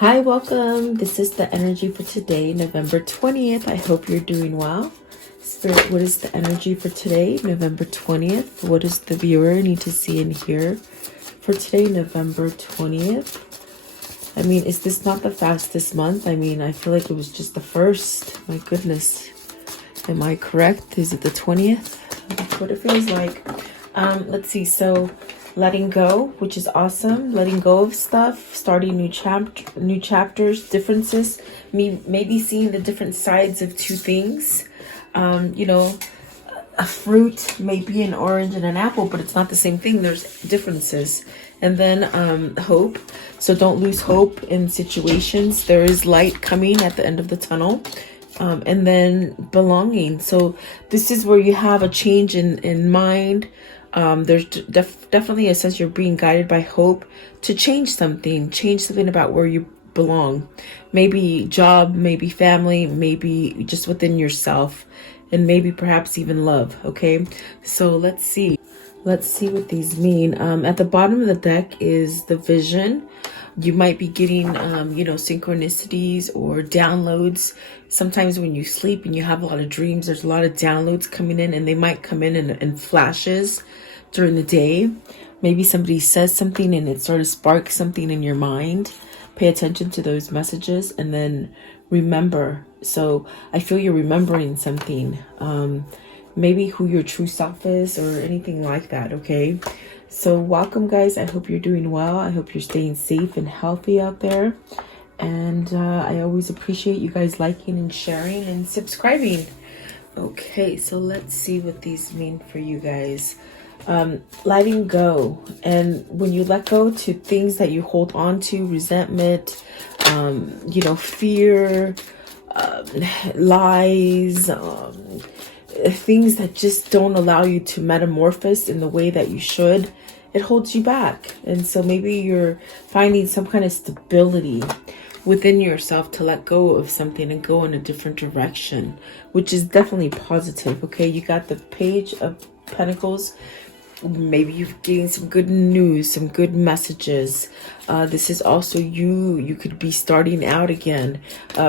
Hi, welcome. This is the energy for today, November 20th. I hope you're doing well. Spirit, what is the energy for today, November 20th? What does the viewer need to see and hear for today, November 20th? I mean, is this not the fastest month? I mean, I feel like it was just the first. My goodness. Am I correct? Is it the 20th? That's what it feels like. Let's see. So letting go, which is awesome. Letting go of stuff, starting new chapters, differences, maybe seeing the different sides of two things. A fruit may be an orange and an apple, but it's not the same thing. There's differences. And then hope. So don't lose hope in situations. There is light coming at the end of the tunnel. And then belonging. So this is where you have a change in mind. There's definitely a sense you're being guided by hope to change something about where you belong. Maybe job, maybe family, maybe just within yourself, and maybe perhaps even love. Okay, so let's see what these mean. At the bottom of the deck is the vision. You might be getting synchronicities or downloads. Sometimes when you sleep and you have a lot of dreams, there's a lot of downloads coming in, and they might come in flashes during the day. Maybe somebody says something and it sort of sparks something in your mind. Pay attention to those messages and then remember. So I feel you're remembering something, maybe who your true self is or anything like that. Okay, so welcome, guys. I hope you're doing well. I hope you're staying safe and healthy out there. And I always appreciate you guys liking and sharing and subscribing. Okay, so let's see what these mean for you guys. Letting go. And when you let go to things that you hold on to, resentment, fear, lies, things that just don't allow you to metamorphose in the way that you should, it holds you back. And so maybe you're finding some kind of stability within yourself to let go of something and go in a different direction, which is definitely positive. Okay, you got the Page of Pentacles. Maybe you're getting some good news, some good messages. This is also you could be starting out again.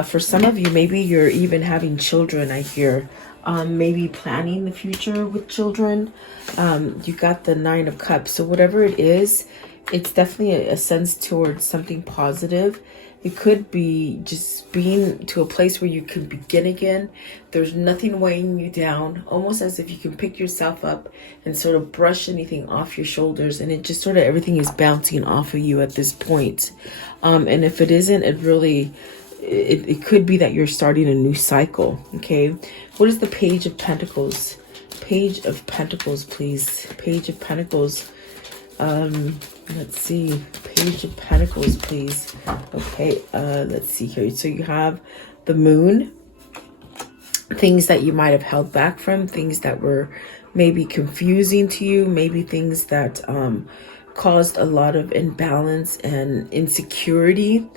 For some of you, maybe you're even having children, I hear. Maybe planning the future with children. You got the Nine of Cups. So whatever it is, it's definitely a sense towards something positive. It could be just being to a place where you can begin again. There's nothing weighing you down, almost as if you can pick yourself up and sort of brush anything off your shoulders. And it just sort of everything is bouncing off of you at this point. And if it isn't, it could be that you're starting a new cycle. Okay. What is the Page of Pentacles? Page of Pentacles, please. Page of Pentacles. Let's see. Page of Pentacles, please. Okay, let's see here. So you have the Moon. Things that you might have held back from, things that were maybe confusing to you, maybe things that caused a lot of imbalance and insecurity.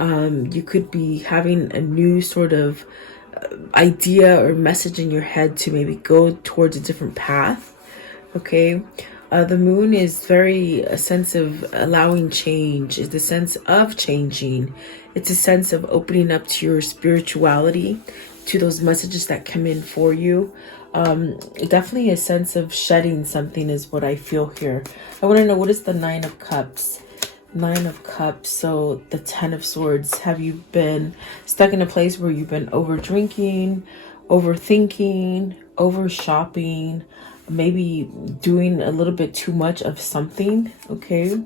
You could be having a new sort of idea or message in your head to maybe go towards a different path. Okay. The Moon is a sense of allowing change. It's a sense of changing. It's a sense of opening up to your spirituality, to those messages that come in for you. Definitely a sense of shedding something is what I feel here. I want to know, what is the Nine of Cups? Nine of Cups. So the Ten of Swords. Have you been stuck in a place where you've been over drinking, overthinking, over shopping, maybe doing a little bit too much of something? Okay.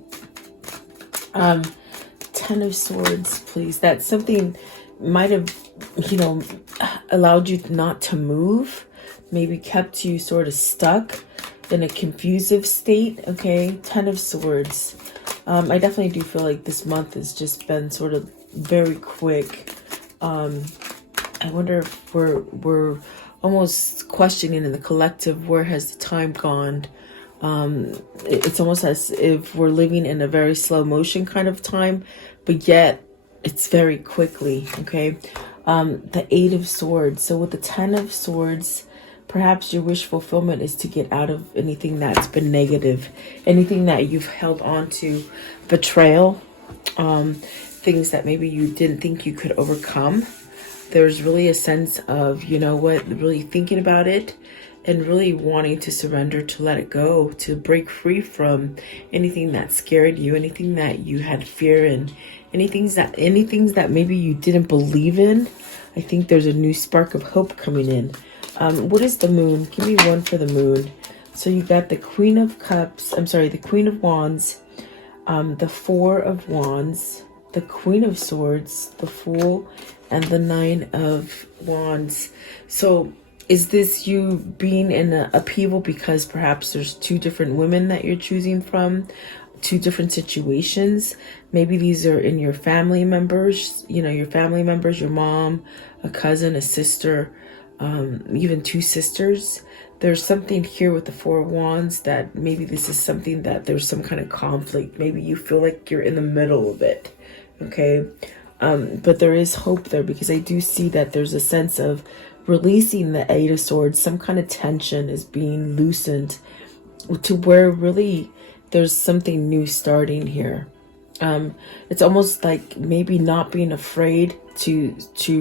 Ten of Swords, please. That something might have, allowed you not to move, maybe kept you sort of stuck in a confusive state. Okay. Ten of Swords. I definitely do feel like this month has just been sort of very quick. I wonder if we're almost questioning in the collective, where has the time gone? It's almost as if we're living in a very slow motion kind of time, but yet it's very quickly. Okay. The Eight of Swords. So with the Ten of Swords, perhaps your wish fulfillment is to get out of anything that's been negative, anything that you've held on to, betrayal, things that maybe you didn't think you could overcome. There's really a sense of, you know what, really thinking about it and really wanting to surrender, to let it go, to break free from anything that scared you, anything that you had fear in, anything that maybe you didn't believe in. I think there's a new spark of hope coming in. What is the moon? Give me one for the moon. So you got the Queen of Cups, the Queen of Wands, the Four of Wands, the Queen of Swords, the Fool, and the Nine of Wands. So is this you being in an upheaval because perhaps there's two different women that you're choosing from, two different situations? Maybe these are in your family members, your family members, your mom, a cousin, a sister, even two sisters. There's something here with the Four of Wands that maybe this is something that there's some kind of conflict. Maybe you feel like you're in the middle of it, okay? But there is hope there, because I do see that there's a sense of releasing the Eight of Swords. Some kind of tension is being loosened to where really there's something new starting here. It's almost like maybe not being afraid to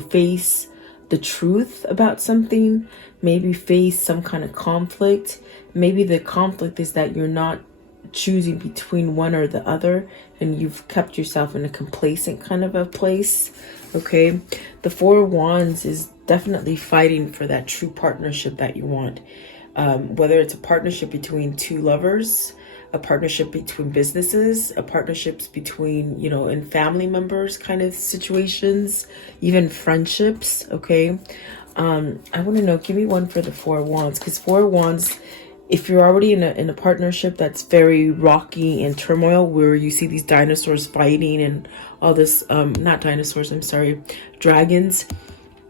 face the truth about something, maybe face some kind of conflict. Maybe the conflict is that you're not choosing between one or the other, and you've kept yourself in a complacent kind of a place, okay? The Four of Wands is definitely fighting for that true partnership that you want, whether it's a partnership between two lovers, a partnership between businesses, a partnerships between, in family members kind of situations, even friendships, okay? I want to know, give me one for the Four of Wands, because Four of Wands, if you're already in a partnership that's very rocky and turmoil, where you see these dinosaurs fighting and all this, not dinosaurs, I'm sorry, dragons,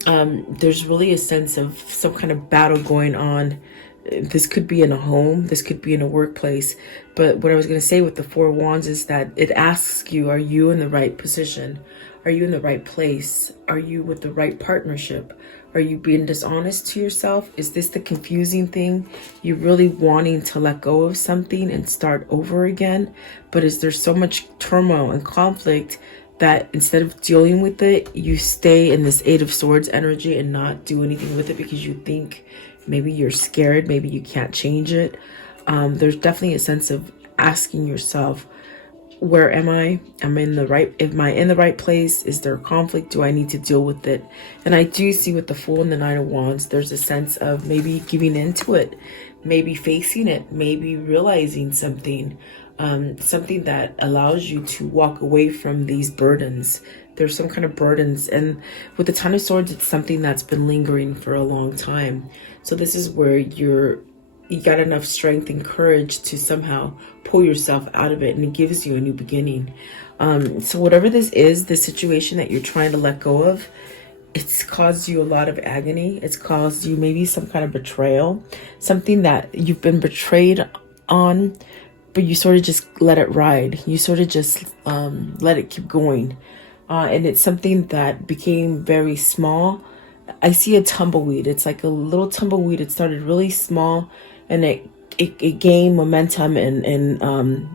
there's really a sense of some kind of battle going on. This could be in a home, this could be in a workplace. But what I was going to say with the Four of Wands is that it asks you, are you in the right position? Are you in the right place? Are you with the right partnership? Are you being dishonest to yourself? Is this the confusing thing? You're really wanting to let go of something and start over again. But is there so much turmoil and conflict that instead of dealing with it, you stay in this Eight of Swords energy and not do anything with it because you think maybe you're scared, maybe you can't change it. There's definitely a sense of asking yourself, where am I? Am I in the right place? Is there a conflict? Do I need to deal with it? And I do see with the Fool and the Nine of Wands, there's a sense of maybe giving into it, maybe facing it, maybe realizing something, something that allows you to walk away from these burdens. There's some kind of burdens. And with the Ten of Swords, it's something that's been lingering for a long time. So this is where you got enough strength and courage to somehow pull yourself out of it, and it gives you a new beginning. So whatever this is, the situation that you're trying to let go of, it's caused you a lot of agony. It's caused you maybe some kind of betrayal, something that you've been betrayed on, but you sort of just let it ride. You sort of just let it keep going. And it's something that became very small. I see a tumbleweed. It's like a little tumbleweed. It started really small, and it gained momentum and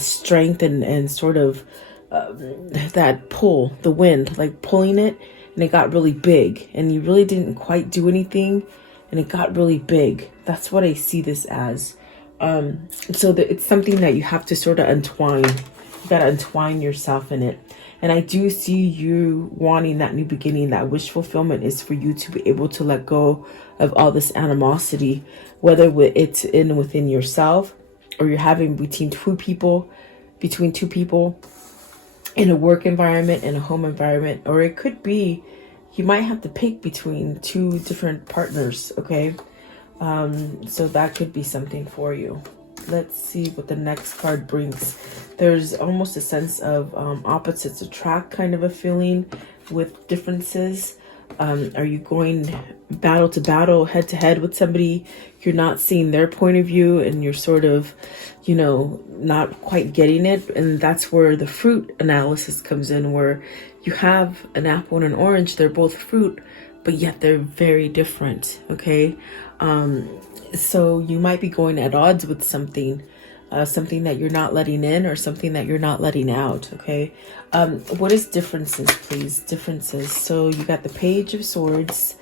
strength and sort of that pull, the wind, like pulling it, and it got really big. And you really didn't quite do anything, and it got really big. That's what I see this as. So it's something that you have to sort of untwine. You got to untwine yourself in it. And I do see you wanting that new beginning. That wish fulfillment is for you to be able to let go of all this animosity, whether it's within yourself, or you're having between two people, in a work environment, in a home environment, or it could be you might have to pick between two different partners, okay? So that could be something for you. Let's see what the next card brings. There's almost a sense of opposites attract kind of a feeling with differences. Are you going battle to battle, head to head with somebody? You're not seeing their point of view, and you're sort of, not quite getting it. And that's where the fruit analysis comes in, where you have an apple and an orange. They're both fruit, but yet they're very different, okay? So you might be going at odds with something. something that you're not letting in or something that you're not letting out. Okay. What is differences, please? Differences. So you got the Page of Swords.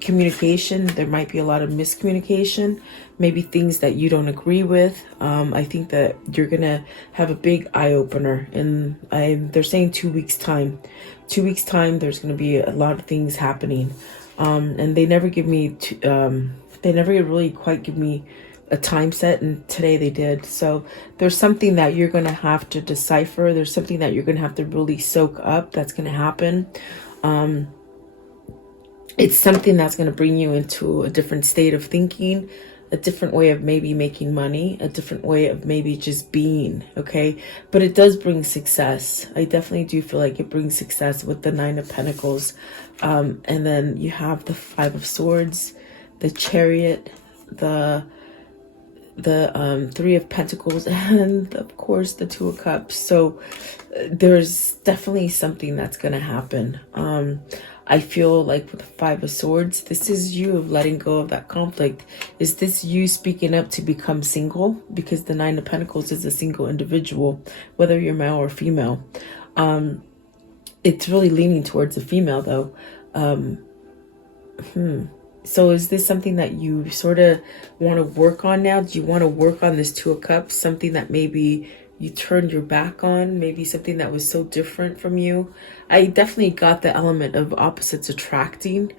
Communication, there might be a lot of miscommunication, maybe things that you don't agree with. I think that you're gonna have a big eye-opener, and they're saying 2 weeks time. 2 weeks time, there's gonna be a lot of things happening, and they never give me they never really quite give me a time set, and today they did. So there's something that you're gonna have to decipher. There's something that you're gonna have to really soak up that's gonna happen. It's something that's going to bring you into a different state of thinking, a different way of maybe making money, a different way of maybe just being, okay? But it does bring success. I definitely do feel like it brings success with the Nine of Pentacles. And then you have the Five of Swords, the Chariot, the Three of Pentacles, and of course the Two of Cups. So there's definitely something that's going to happen. I feel like with the Five of Swords, this is you of letting go of that conflict. Is this you speaking up to become single? Because the Nine of Pentacles is a single individual, whether you're male or female. It's really leaning towards the female though. So is this something that you sort of want to work on now? Do you want to work on this Two of Cups? Something that maybe you turned your back on, maybe something that was so different from you. I definitely got the element of opposites attracting.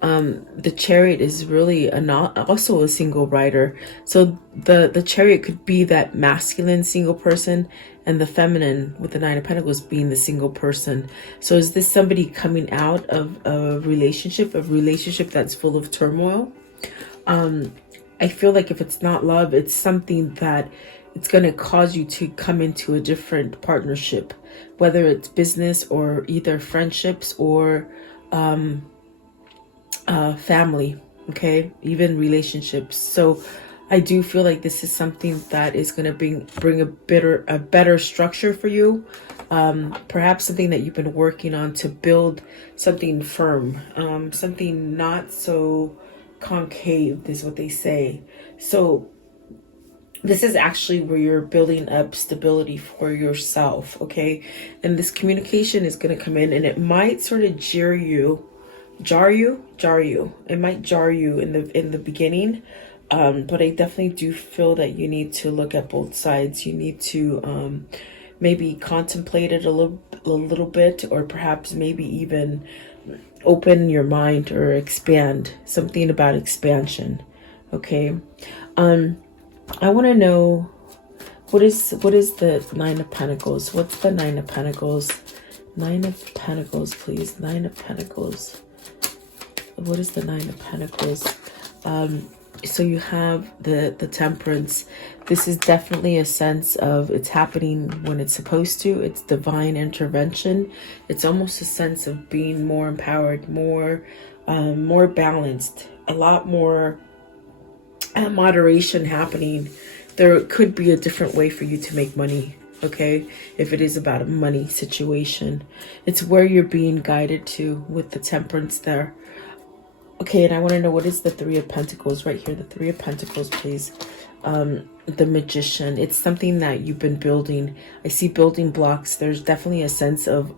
The Chariot is really also a single rider. So the Chariot could be that masculine single person, and the feminine with the Nine of Pentacles being the single person. So is this somebody coming out of a relationship that's full of turmoil? I feel like if it's not love, it's something that it's going to cause you to come into a different partnership, whether it's business or either friendships or family, okay, even relationships. So I do feel like this is something that is going to bring a better structure for you. Perhaps something that you've been working on to build something firm, something not so concave is what they say. So this is actually where you're building up stability for yourself, okay? And this communication is going to come in, and it might sort of jar you. It might jar you in the beginning, but I definitely do feel that you need to look at both sides. You need to maybe contemplate it a little bit, or perhaps maybe even open your mind or expand. Something about expansion, okay? I want to know what is the Nine of Pentacles? What's the Nine of Pentacles? Nine of Pentacles, please. Nine of Pentacles. What is the Nine of Pentacles? So you have the Temperance. This is definitely a sense of it's happening when it's supposed to. It's divine intervention. It's almost a sense of being more empowered, more balanced, a lot more moderation happening. There could be a different way for you to make money, okay? If it is about a money situation, it's where you're being guided to with the Temperance there. Okay, and I want to know, what is the Three of Pentacles right here? The Three of Pentacles, please. The Magician. It's something that you've been building. I see building blocks. There's definitely a sense of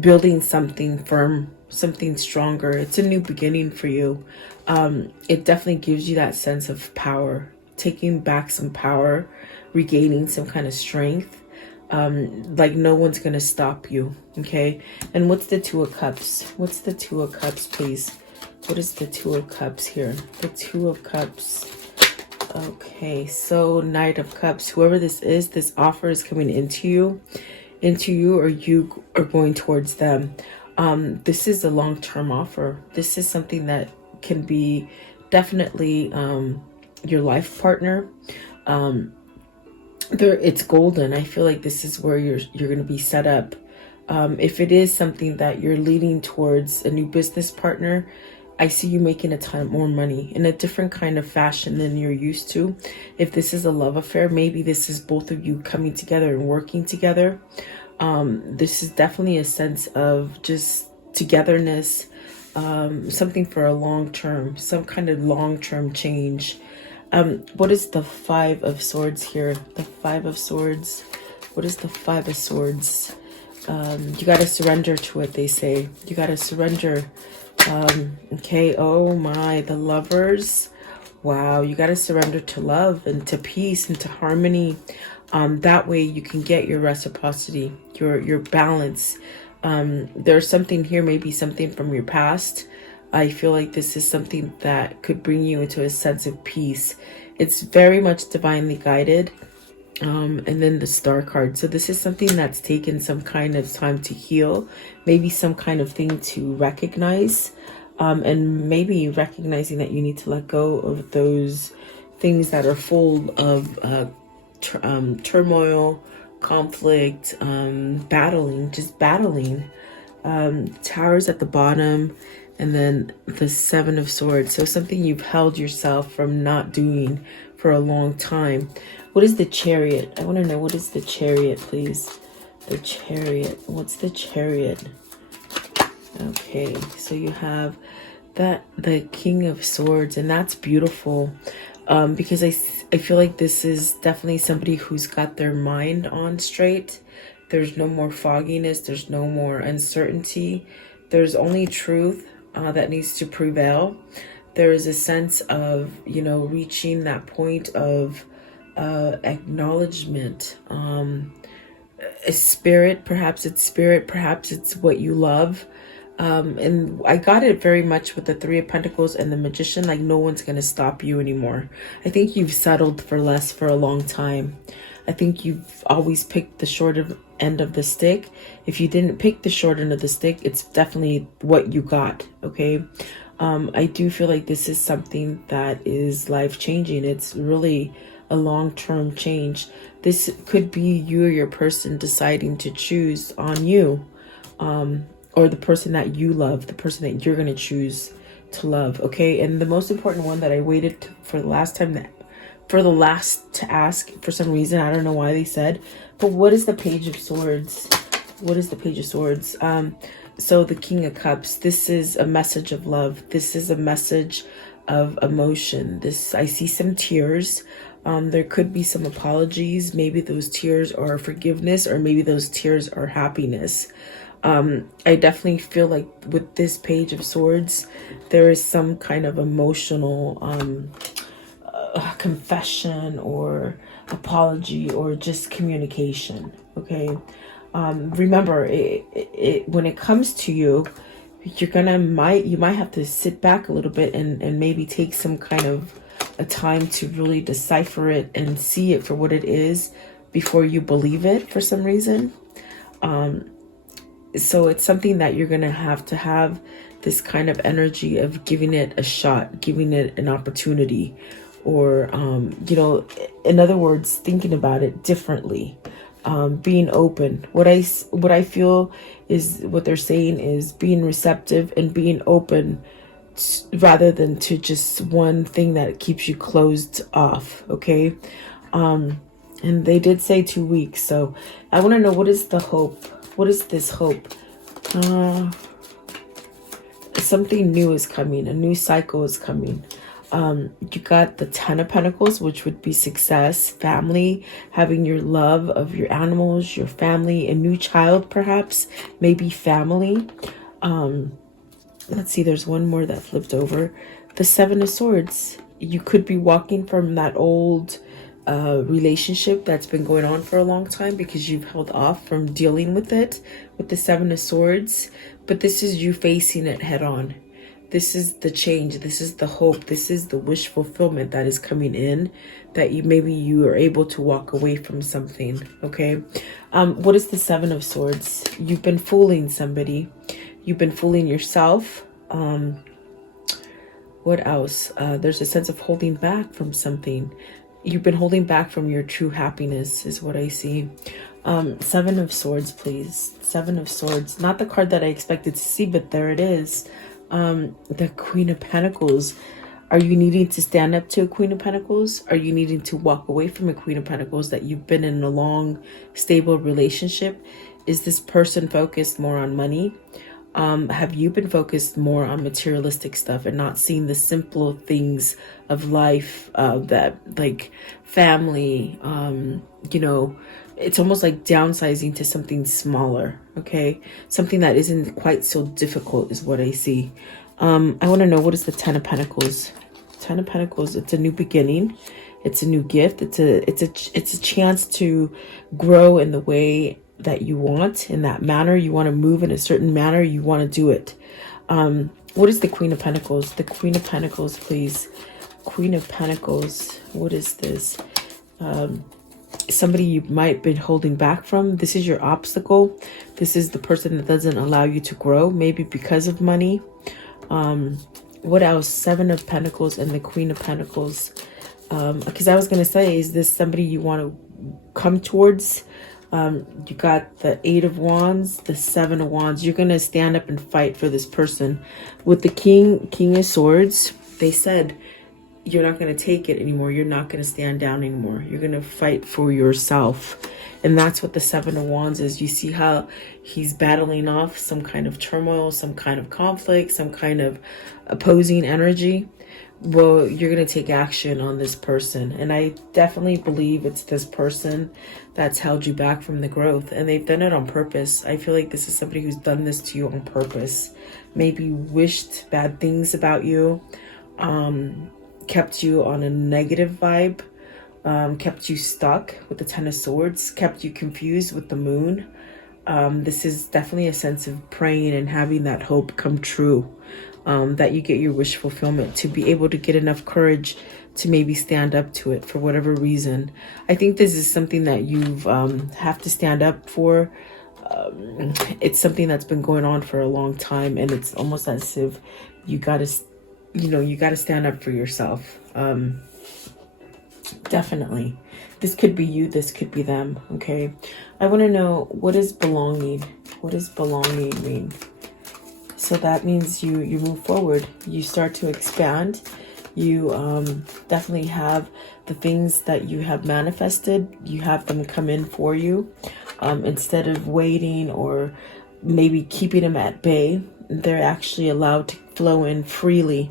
building something firm, something stronger. It's a new beginning for you. It definitely gives you that sense of power, taking back some power, regaining some kind of strength. Like no one's gonna stop you, okay? And what's the Two of Cups? What's the Two of Cups, please? What is the Two of Cups here? The Two of Cups. Okay, so Knight of Cups. Whoever this is, this offer is coming into you, or you are going towards them. This is a long-term offer. This is something that can be definitely your life partner. It's golden. I feel like this is where you're going to be set up. If it is something that you're leading towards a new business partner, I see you making a ton more money in a different kind of fashion than you're used to. If this is a love affair, maybe this is both of you coming together and working together. This is definitely a sense of just togetherness, something for a long term, some kind of long-term change. What is the Five of Swords here? The Five of Swords. What is the Five of Swords? You got to surrender to it, they say. You got to surrender. Okay. Oh my, the Lovers. Wow. You got to surrender to love and to peace and to harmony. That way you can get your reciprocity, your balance. There's something here, maybe something from your past. I feel like this is something that could bring you into a sense of peace. It's very much divinely guided. And then the Star card. So this is something that's taken some kind of time to heal, maybe some kind of thing to recognize, and maybe recognizing that you need to let go of those things that are full of turmoil, conflict, battling, just battling. Towers at the bottom, and then the Seven of Swords. So something you've held yourself from not doing for a long time. What is the Chariot? I want to know, what is the Chariot, please? The Chariot. What's the Chariot? Okay, so you have the King of Swords, and that's beautiful. Because I feel like this is definitely somebody who's got their mind on straight. There's no more fogginess. There's no more uncertainty. There's only truth that needs to prevail. There is a sense of, reaching that point of acknowledgement. A spirit, perhaps it's what you love. And I got it very much with the Three of Pentacles and the Magician, like no one's going to stop you anymore. I think you've settled for less for a long time. I think you've always picked the short end of the stick. If you didn't pick the short end of the stick, it's definitely what you got, okay? I do feel like this is something that is life-changing. It's really a long-term change. This could be you or your person deciding to choose on you, or the person that you love, the person that you're going to choose to love, okay? And the most important one that I waited for the last to ask, for some reason, I don't know why they said, but what is the Page of Swords? What is the Page of Swords? So the King of Cups, this is a message of love. This is a message of emotion. I see some tears. There could be some apologies. Maybe those tears are forgiveness, or maybe those tears are happiness. I definitely feel like with this Page of Swords, there is some kind of emotional confession or apology or just communication, okay? Remember, when it comes to you, you might have to sit back a little bit and maybe take some kind of a time to really decipher it and see it for what it is before you believe it for some reason. So it's something that you're going to have this kind of energy of giving it a shot, giving it an opportunity, or, in other words, thinking about it differently, being open. What I feel is what they're saying is being receptive and being open rather than to just one thing that keeps you closed off. Okay. And they did say 2 weeks. So I want to know, what is the hope? What is this hope? Something new is coming. A new cycle is coming. You got the Ten of Pentacles, which would be success, family, having your love of your animals, your family, a new child, perhaps, maybe family. Let's see, there's one more that flipped over. The Seven of Swords. You could be walking from that old relationship that's been going on for a long time because you've held off from dealing with it with the Seven of Swords. But this is you facing it head on. This is the change. This is the hope. This is the wish fulfillment that is coming in, that you are able to walk away from something. Okay. What is the Seven of Swords? You've been fooling somebody. You've been fooling yourself. What else? There's a sense of holding back from something. You've been holding back from your true happiness is what I see. Seven of Swords, please. Seven of Swords. Not the card that I expected to see, but there it is. The Queen of Pentacles. Are you needing to stand up to a Queen of Pentacles? Are you needing to walk away from a Queen of Pentacles that you've been in a long, stable relationship? Is this person focused more on money? Have you been focused more on materialistic stuff and not seeing the simple things of life, that like family, it's almost like downsizing to something smaller, okay? Something that isn't quite so difficult is what I see. I want to know, what is the Ten of Pentacles? Ten of Pentacles, it's a new beginning. It's a new gift. It's a chance to grow in the way that you want, in that manner. You want to move in a certain manner. You want to do it. What is the Queen of Pentacles? The Queen of Pentacles, please. Queen of Pentacles. What is this? Somebody you might be holding back from. This is your obstacle. This is the person that doesn't allow you to grow, maybe because of money. What else? Seven of Pentacles and the Queen of Pentacles. Because I was going to say, is this somebody you want to come towards? You got the Eight of Wands, the Seven of Wands. You're going to stand up and fight for this person. With the King of Swords, they said, you're not going to take it anymore. You're not going to stand down anymore. You're going to fight for yourself. And that's what the Seven of Wands is. You see how he's battling off some kind of turmoil, some kind of conflict, some kind of opposing energy. Well, you're going to take action on this person. And I definitely believe it's this person that's held you back from the growth. And they've done it on purpose. I feel like this is somebody who's done this to you on purpose. Maybe wished bad things about you. Kept you on a negative vibe. Kept you stuck with the Ten of Swords. Kept you confused with the Moon. This is definitely a sense of praying and having that hope come true. That you get your wish fulfillment, to be able to get enough courage to maybe stand up to it for whatever reason. I think this is something that you've have to stand up for. It's something that's been going on for a long time, and it's almost as if you gotta stand up for yourself. Definitely. This could be you, this could be them, okay? I want to know, what is belonging? What does belonging mean? So that means you move forward. You start to expand. You definitely have the things that you have manifested. You have them come in for you. Instead of waiting or maybe keeping them at bay, they're actually allowed to flow in freely.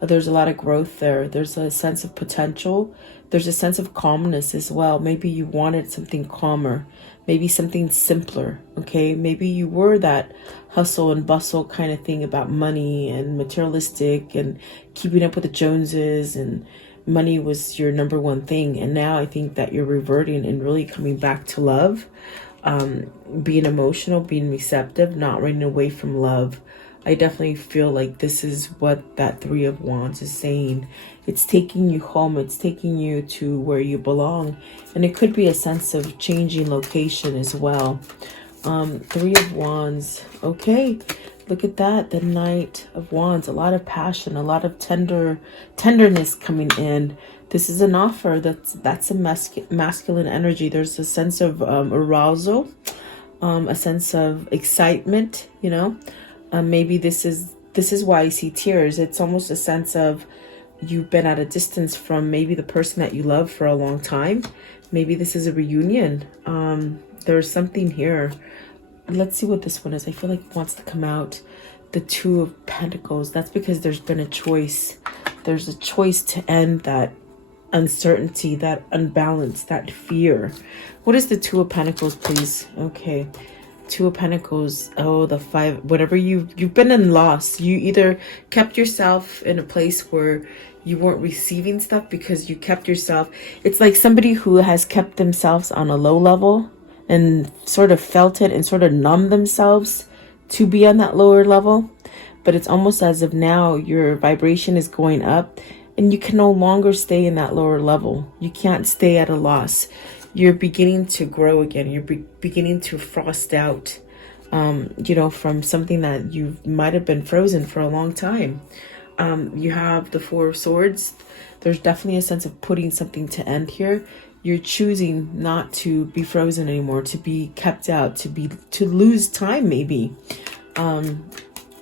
There's a lot of growth there. There's a sense of potential. There's a sense of calmness as well. Maybe you wanted something calmer, maybe something simpler, okay? Maybe you were that hustle and bustle kind of thing about money and materialistic and keeping up with the Joneses, and money was your number one thing. And now I think that you're reverting and really coming back to love, being emotional, being receptive, not running away from love. I definitely feel like this is what that Three of Wands is saying. It's taking you home. It's taking you to where you belong. And it could be a sense of changing location as well. Three of Wands. Okay, look at that. The Knight of Wands. A lot of passion, a lot of tenderness coming in. This is an offer. That's a masculine energy. There's a sense of arousal, a sense of excitement, maybe this is why I see tears. It's almost a sense of you've been at a distance from maybe the person that you love for a long time. Maybe this is a reunion. There's something here. Let's see what this one is. I feel like it wants to come out. The Two of Pentacles. That's because there's been a choice. There's a choice to end that uncertainty, that unbalance, that fear. What is the Two of Pentacles, please? Okay. Two of Pentacles. Oh, the Five. Whatever you've been in loss. You either kept yourself in a place where you weren't receiving stuff because you kept yourself. It's like somebody who has kept themselves on a low level and sort of felt it and sort of numbed themselves to be on that lower level. But it's almost as if now your vibration is going up and you can no longer stay in that lower level. You can't stay at a loss. You're beginning to grow again. You're beginning to frost out, from something that you might have been frozen for a long time. You have the Four of Swords. There's definitely a sense of putting something to end here. You're choosing not to be frozen anymore, to be kept out, to lose time maybe.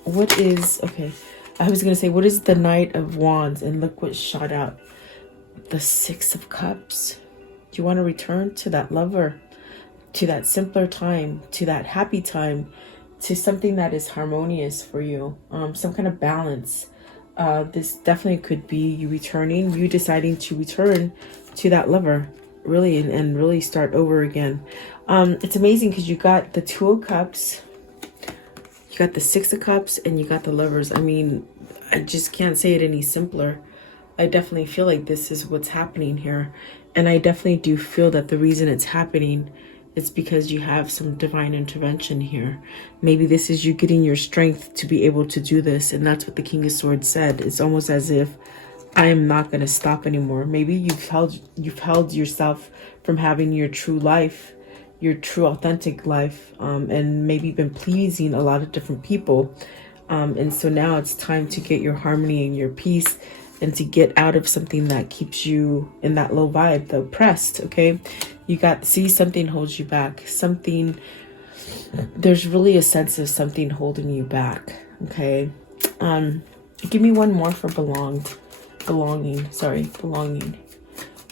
What is the Knight of Wands? And look what shot out. The Six of Cups. You want to return to that lover, to that simpler time, to that happy time. to something that is harmonious for you, some kind of balance. This definitely could be you deciding to return to that lover, really, and really start over again. It's amazing because you got the Two of Cups, you got the Six of Cups, and you got the Lovers. I mean, I just can't say it any simpler. I definitely feel like this is what's happening here. And I definitely do feel that the reason it's happening is because you have some divine intervention here. Maybe this is you getting your strength to be able to do this. And that's what the King of Swords said. It's almost as if I am not going to stop anymore. Maybe you've held yourself from having your true life, your true authentic life, and maybe been pleasing a lot of different people. And so now it's time to get your harmony and your peace, and to get out of something that keeps you in that low vibe, the oppressed. Okay, you got, see, something holds you back. There's really a sense of something holding you back. Okay, give me one more for belonging.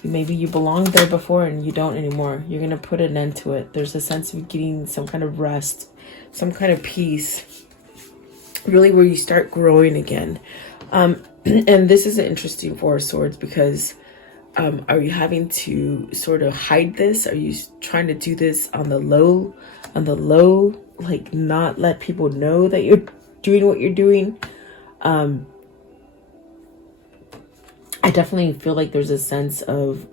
Maybe you belonged there before and you don't anymore. You're gonna put an end to it. There's a sense of getting some kind of rest, some kind of peace, really, where you start growing again. And this is an interesting Four of Swords, because are you having to sort of hide this? Are you trying to do this on the low, like not let people know that you're doing what you're doing? I definitely feel like there's a sense of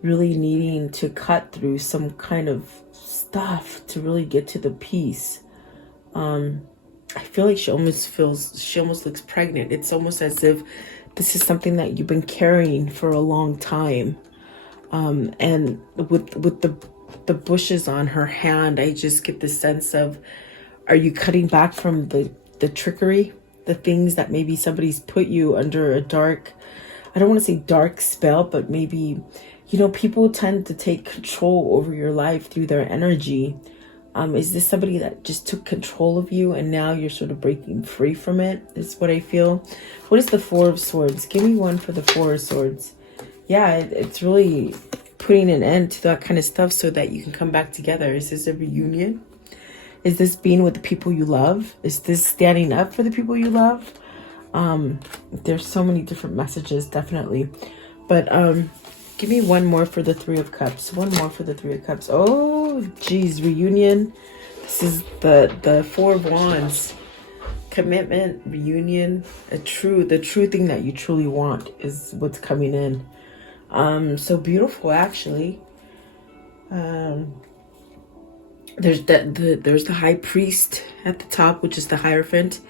really needing to cut through some kind of stuff to really get to the peace. I feel like she almost looks pregnant. It's almost as if this is something that you've been carrying for a long time. And with the bushes on her hand, I just get the sense of, are you cutting back from the trickery, the things that maybe somebody's put you under a dark, I don't want to say dark spell, but maybe, people tend to take control over your life through their energy. Is this somebody that just took control of you and now you're sort of breaking free from it? Is what I feel. What is the Four of Swords? Give me one for the Four of Swords. Yeah, it's really putting an end to that kind of stuff so that you can come back together. Is this a reunion? Is this being with the people you love? Is this standing up for the people you love? There's so many different messages, definitely. But give me one more for the Three of Cups. One more for the Three of Cups. Oh, geez, reunion. This is the Four of Wands. Commitment, reunion, the true thing that you truly want is what's coming in. So beautiful, actually. There's the High Priest at the top, which is the Hierophant,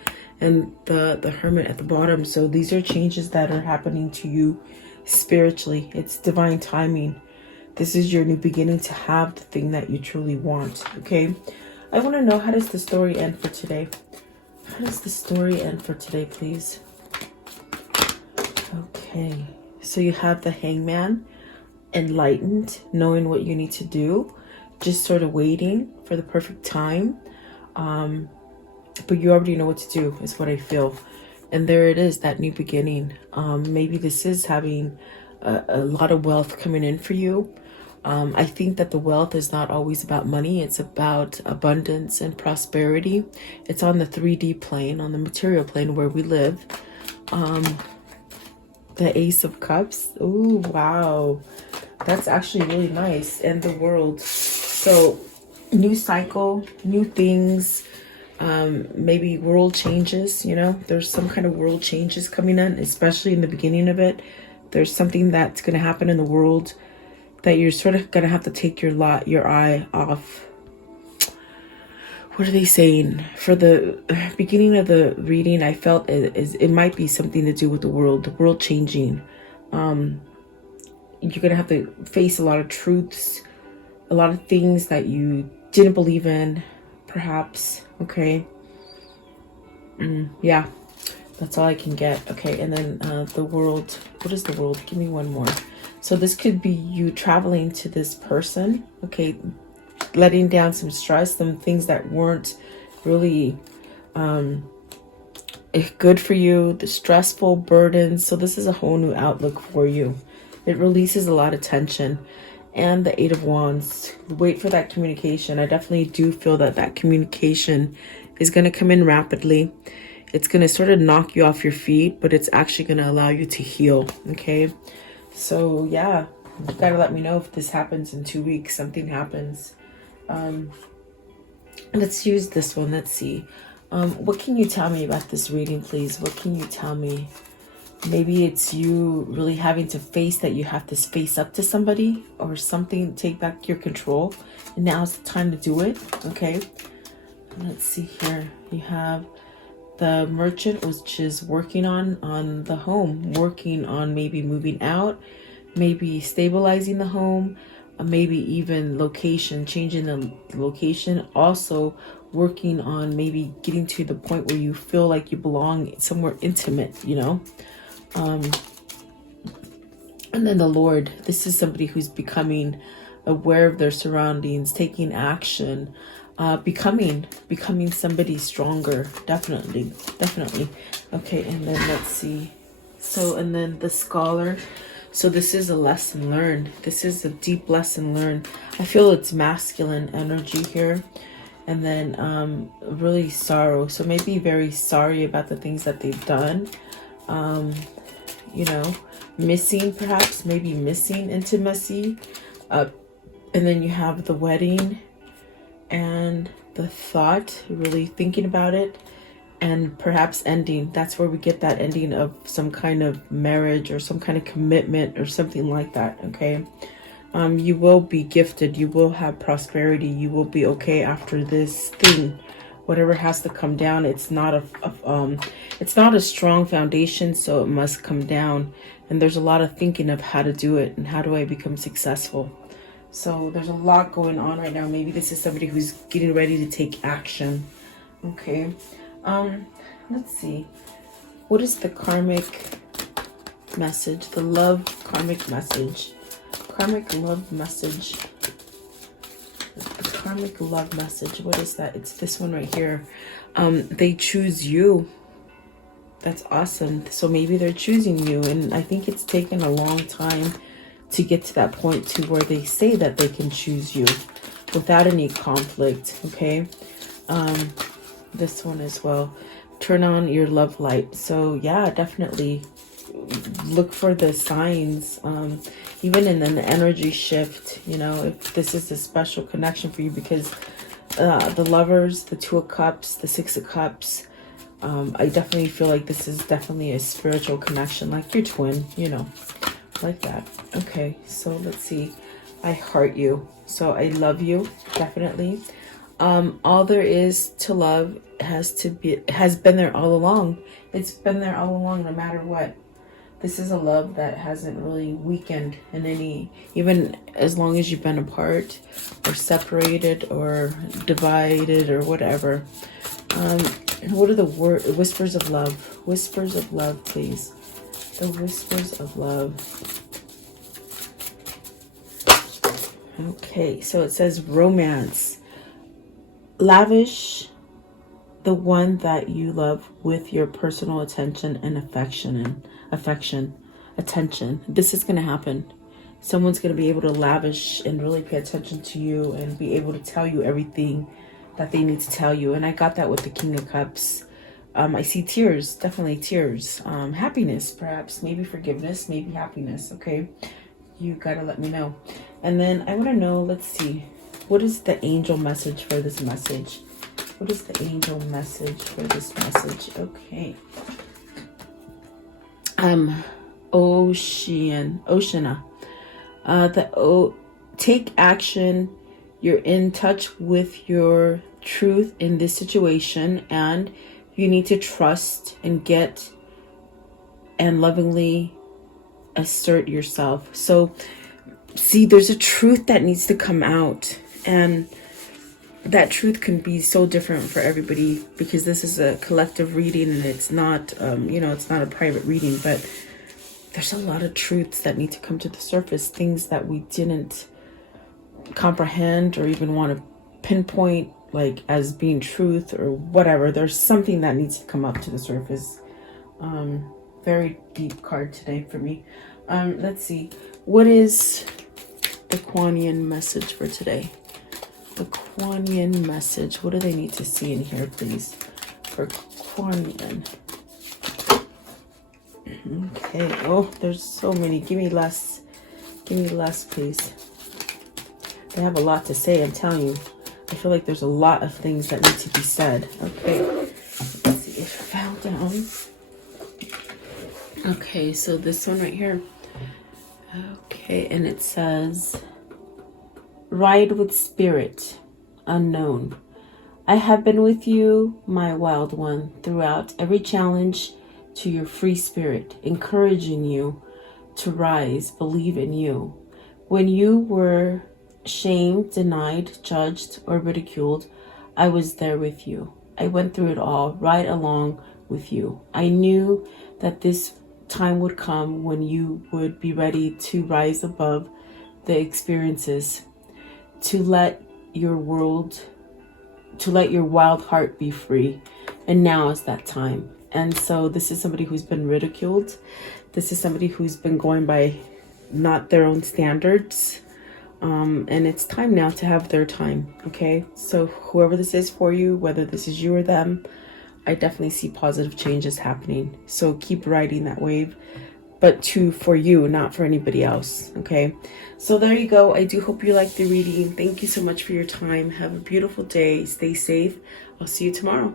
and the Hermit at the bottom. So these are changes that are happening to you spiritually. It's divine timing. This is your new beginning to have the thing that you truly want. Okay, I want to know, how does the story end for today? How does the story end for today, please? Okay, so you have the Hangman, enlightened, knowing what you need to do, just sort of waiting for the perfect time. But you already know what to do, is what I feel. And there it is, that new beginning. Maybe this is having a lot of wealth coming in for you. I think that the wealth is not always about money. It's about abundance and prosperity. It's on the 3D plane, on the material plane where we live. The Ace of Cups. Ooh, wow. That's actually really nice. And the World. So, new cycle, new things. Maybe world changes, there's some kind of world changes coming in, especially in the beginning of it. There's something that's going to happen in the world that you're sort of going to have to take your eye off. What are they saying? For the beginning of the reading, I felt it might be something to do with the world changing. You're going to have to face a lot of truths, a lot of things that you didn't believe in, perhaps. Okay. Yeah, that's all I can get. Okay, and then the World. What is the World? Give me one more. So this could be you traveling to this person. Okay, letting down some stress, some things that weren't really good for you, the stressful burdens. So this is a whole new outlook for you. It releases a lot of tension. and the Eight of Wands. Wait for that communication. I definitely do feel that that communication is going to come in rapidly. It's going to sort of knock you off your feet, but it's actually going to allow you to heal. Okay. So yeah, you got to let me know if this happens in 2 weeks. Something happens. Let's use this one. Let's see. What can you tell me about this reading, please? What can you tell me? Maybe it's you really having to face that you have to face up to somebody or something, take back your control. And now's the time to do it. Okay. Let's see here. You have the merchant, which is working on the home, working on maybe moving out, maybe stabilizing the home, maybe even location, changing the location. Also working on maybe getting to the point where you feel like you belong somewhere intimate, you know. And then the Lord, this is somebody who's becoming aware of their surroundings, taking action, becoming somebody stronger. Definitely. Okay, and then let's see. So, and then the Scholar. So this is a lesson learned. This is a deep lesson learned. I feel it's masculine energy here. And then really sorrow. So maybe very sorry about the things that they've done. You know, missing, perhaps, maybe missing intimacy. And then you have the wedding and the thought, really thinking about it, and perhaps ending. That's where we get that ending of some kind of marriage or some kind of commitment or something like that. Okay. You will be gifted. You will have prosperity. You will be okay after this thing. Whatever has to come down, it's not a strong foundation, so it must come down. And there's a lot of thinking of how to do it and how do I become successful. So there's a lot going on right now. Maybe this is somebody who's getting ready to take action. Okay. Let's see. What is the karmic message? The love karmic message. Karmic love message. The karmic love message. What is that? It's this one right here. They choose you. That's awesome. So maybe they're choosing you, and I think it's taken a long time to get to that point to where they say that they can choose you without any conflict. Okay. This one as well. Turn on your love light. So yeah, definitely look for the signs, even in an energy shift, you know, if this is a special connection for you, because the Lovers, the Two of Cups, the Six of Cups, I definitely feel like this is definitely a spiritual connection, like your twin, you know, like that. Okay, so let's see. I heart you. So I love you, definitely. All there is to love has been there all along. It's been there all along, no matter what. This is a love that hasn't really weakened in any, even as long as you've been apart or separated or divided or whatever. What are the whispers of love? Whispers of love, please. The whispers of love. Okay, so it says romance. Lavish the one that you love with your personal attention and attention. This is going to happen. Someone's going to be able to lavish and really pay attention to you and be able to tell you everything that they need to tell you. And I got that with the King of Cups. I see tears, definitely tears. Happiness, perhaps, maybe forgiveness, maybe happiness. Okay, you got to let me know. And then I want to know, let's see, what is the angel message for this message? What is the angel message for this message? Okay. Oceana. Take action. You're in touch with your truth in this situation, and you need to trust and get and lovingly assert yourself. So see, there's a truth that needs to come out, and that truth can be so different for everybody, because this is a collective reading and it's not, it's not a private reading, but there's a lot of truths that need to come to the surface, things that we didn't comprehend or even want to pinpoint like as being truth or whatever. There's something that needs to come up to the surface. Very deep card today for me. Let's see. What is the Kuan Yin message for today? The Kuan Yin message. What do they need to see in here, please? For Kuan Yin. Okay. Oh, there's so many. Give me less. Give me less, please. They have a lot to say, I'm telling you. I feel like there's a lot of things that need to be said. Okay. Let's see. It fell down. Okay, so this one right here. Okay, and it says, ride with spirit, unknown. I have been with you, my wild one, throughout every challenge to your free spirit, encouraging you to rise, believe in you. When you were shamed, denied, judged, or ridiculed, I was there with you. I went through it all, right along with you. I knew that this time would come when you would be ready to rise above the experiences, to let your wild heart be free. And now is that time. And so this is somebody who's been ridiculed. This is somebody who's been going by not their own standards. And it's time now to have their time. Okay. So whoever this is for you, whether this is you or them, I definitely see positive changes happening. So keep riding that wave, but for you, not for anybody else. Okay. So there you go. I do hope you liked the reading. Thank you so much for your time. Have a beautiful day. Stay safe. I'll see you tomorrow.